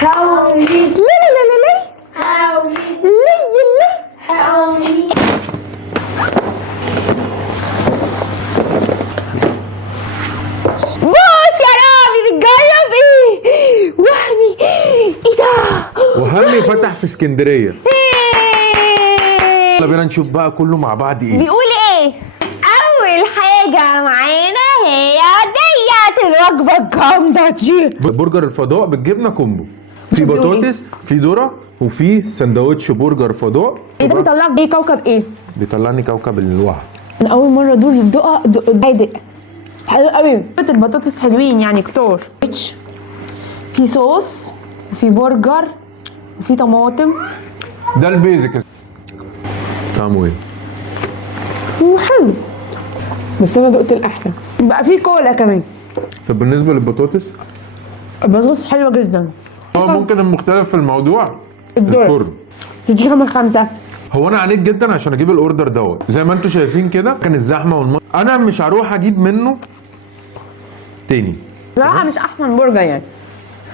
Help me. لا لا لا لا لا Help me. لا يلا. Help me. بص يا رامي بتجرب ايه؟ وهمي ايه ده؟ وهمي فتح في اسكندريه. إيه؟ يلا بينا نشوف بقى كله مع بعض ايه. بيقول ايه؟ اول حاجة معانا هي ديت الوجبة الجامدة دي. برجر الفضاء بالجبنه كومبو، في بيقول إيه؟ بطاطس، في ذره، وفي سندوتش برجر فضاء. ايه ده بيطلعك ايه كوكب ايه؟ بيطلعني كوكب الوهم. انا اول مرة ادوق يدوقها هادئ حلو قوي. البطاطس حلوين يعني كتار. في صوص وفي برجر وفي طماطم. ده البيزك. طعمه ايه؟ حلو بس انا دقت الاحلى. بقى في كولا كمان. طب بالنسبه للبطاطس البطاطس حلوة جدا. ممكن المختلف في الموضوع الدور. الفرن. تديها من 5. هو انا عانيت جدا عشان اجيب الاوردر دوت، زي ما انتم شايفين كده كان الزحمه انا مش هروح اجيب منه تاني صراحة مش احسن برجر يعني.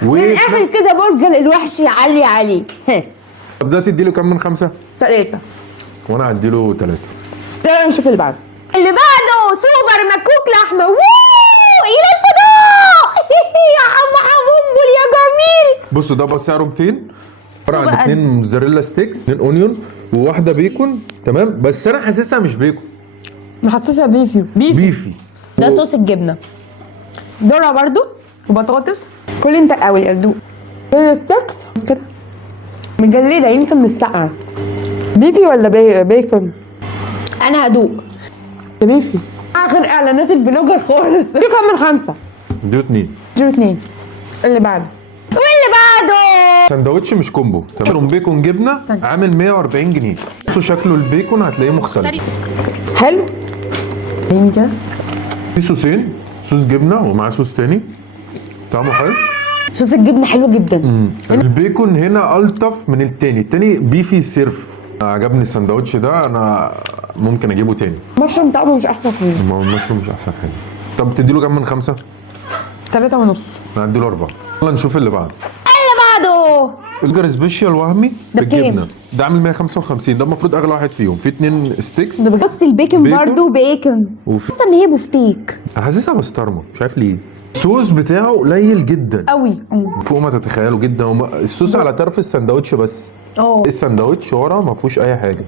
و من الاخر كده برجر الوحش يعلي عليه. طب ده تديله كام من 5؟ 3. وانا هديله 3. تعالوا نشوف اللي بعده. اللي بعده سوبر مكوك لحمة. ووو الى الفضاء. يا عم حمومبول يا جميل. بصوا ده بقى سعره 200، عباره عن بقى 2 موزاريلا ستيكس، 2 اونيون، وواحده بيكون. تمام، بس انا حاسسها مش بيكون، محسسها بيفي. ده صوص الجبنة. ذرة برضو وبطاطس. كل انت الاول يا دوق. الستيكس كده مجلدة يمكن مستقرة. بيفي ولا بيكون؟ انا هدوق. ده بيفي. اخر اعلانات البلوجر خالص. دي كام من 5؟ اديله 2. اديله 2. اللي بعده. واللي بعده سندوتش مش كومبو، تمام، بيكون جبنه عامل 140 جنيه. بصوا شكله البيكون هتلاقيه مختلف. حلو. فين كده؟ في صوصين، صوص جبنه ومعاه صوص تاني طعمه حلو. صوص الجبنة حلو جدا. البيكون هنا الطف من التاني بيفي صرف. عجبني السندوتش ده، انا ممكن اجيبه تاني. المشروم طعمه مش احسن حاجة. ما هو المشروم مش احسن حاجه. طب تديله كام من 5؟ 3.5. انا هديله 4. يلا نشوف اللي بعده. اللي بعده برجر سبيشال وهمي ده بكام؟ بالجبنه، ده عامل 155. ده المفروض اغلى واحد فيهم. في 2 ستيكس. ده بص البيكن بيكن. برضو بيكن. وفي حاسه ان هي بفتيك حاسسها بسطرمه، مش عارف ليه. الصوص بتاعه قليل جدا قوي. فوق ما تتخيلوا جدا. الصوص على طرف السندوتش بس. السندوتش ورا ما فيهوش اي حاجه.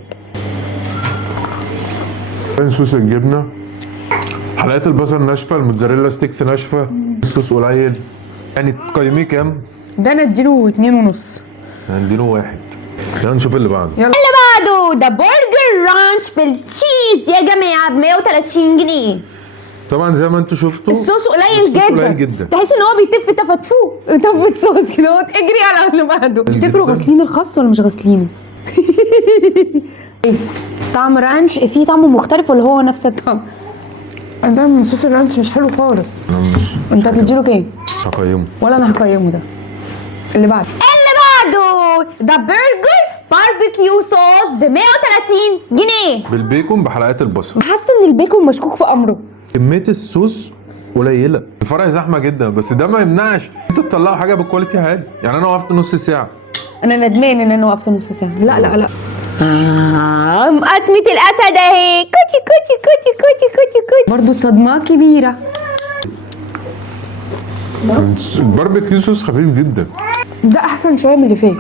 صوص الجبنه، حلقات البصل ناشفه، الموتزاريلا ستيكس ناشفه، الصوص قليل. يعني تقيميه كام؟ ده انا اديله 2.5. هنديله 1. يلا نشوف اللي بعده. اللي بعده ده برجر رانش بالتشيز يا جماعه ب 130 جنيه. طبعا زي ما انتوا شفتوا الصوص قليل الصوص جدا. قليل جدا. تحس ان هو بيتف تفتفوه تفت صوص كده. اجري على اللي بعده. تفتكروا جداً. غاسلين الخس ولا مش غاسلينه؟ ايه طعم رانش فيه طعمه مختلف ولا هو نفس الطعم؟ ده صوص الرانش مش حلو خالص. انت هتديله كام؟ هقيمه. ولا انا هقيمه. ده اللي بعده. ده برجر باربيكيو صوص ب 130 جنيه بالبيكون بحلقات البصل. حاسه ان البيكون مشكوك في امره. كميه الصوص قليله، الفرع زحمه جدا، بس ده ما يمنعش انتوا تطلعوا حاجه بكواليتي عالي. يعني انا وقفت نص ساعه. انا ندمان ان انا وقفت نص ساعه. لا لا لا. مقاتمة الاسد اهي. كوتشي كوتشي كوتشي كوتشي كوتشي كوتشي. برضه صدمه كبيره. الباربيكيو صوص خفيف جدا. ده احسن شويه من اللي فات.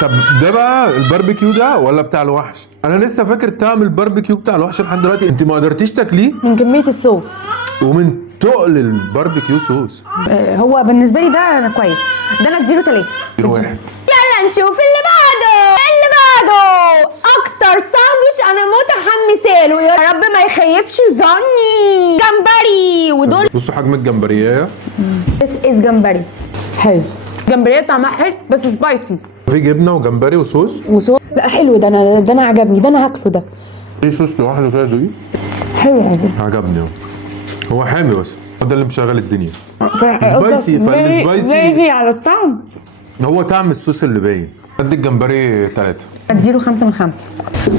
طب ده بقى الباربيكيو ده ولا بتاع الوحش؟ انا لسه فاكر طعم الباربيكيو بتاع الوحش لحد دلوقتي. انت ما قدرتيش تاكليه من كميه الصوص ومن تقل الباربيكيو صوص. هو بالنسبه لي ده انا كويس. ده انا اديله 3. اديله 1. يلا نشوف اللي بعده. اكتر ساندوتش انا متحمسه له. يا رب ما يخيبش ظني. جمبري. ودول بصوا حجم الجمبريايه. اس جمبري حلو. جمبريه طعمها حلو بس سبايسي. في جبنه وجمبري وصوص. لا حلو. ده انا عجبني. ده انا هاكله. ده في صوص لوحده كده دوقيه. حلو عجبني. هو حامي بس هو ده اللي مشغل الدنيا. سبايسي. فالسبايسي على الطعم. هو طعم الصوص اللي باين. قد الجمبري 3. اديله 5 من 5.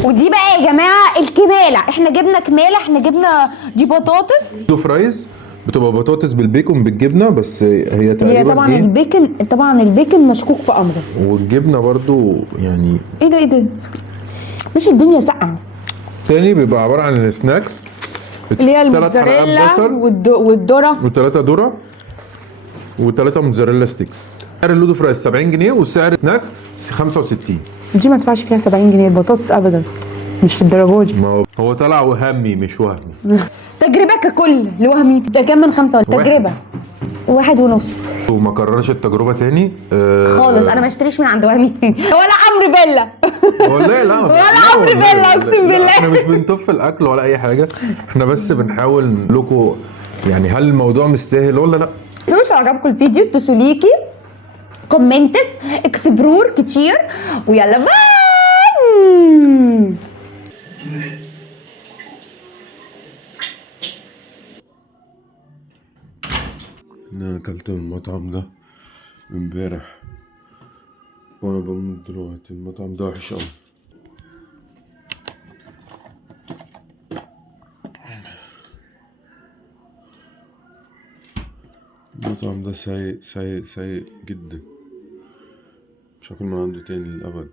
ودي بقى يا جماعه الكماله. احنا جبنا كماله. احنا جبنا دي بطاطس. دو فرايز بتبقى بطاطس بالبيكون بالجبنه، بس هي هي تقريبا طبعا ايه، البيكن مشكوك في امره. والجبنه برضو يعني. ايه ده مش الدنيا ساقعه. تاني بيبقى عباره عن السناكس، اللي هي 3 حلقات الموتزاريلا بصل والذره. و3 ذره و3 موتزاريلا ستيكس. سعر اللودو فرايز 70 جنيه، وسعر سناكس 65. دي ما تدفعش فيها 70 جنيه البطاطس ابدا، مش في الدرجه دي. ما هو طلع وهمي مش وهمي. تجربه ككل لوهمي ده كام من 5 تجربه 1.5 وما كررش التجربه تاني خالص. انا ما اشتريش من عند وهمي ولا عمرو بيلا والله لا ولا عمرو بيلا اقسم بالله. احنا مش بنطف الاكل ولا اي حاجه، احنا بس بنحاول نقول لكم يعني هل الموضوع مستاهل ولا لا. لو عجبكم الفيديو ادوسوا ليكي، كومنتس، اكسبرور كتير، ويلا باي. انا اكلت من المطعم ده امبارح وانا بموت دلوقتي، المطعم ده وحش قوي. المطعم ده سيء سيء سيء جدا، مش هاكل من عنده تاني للأبد.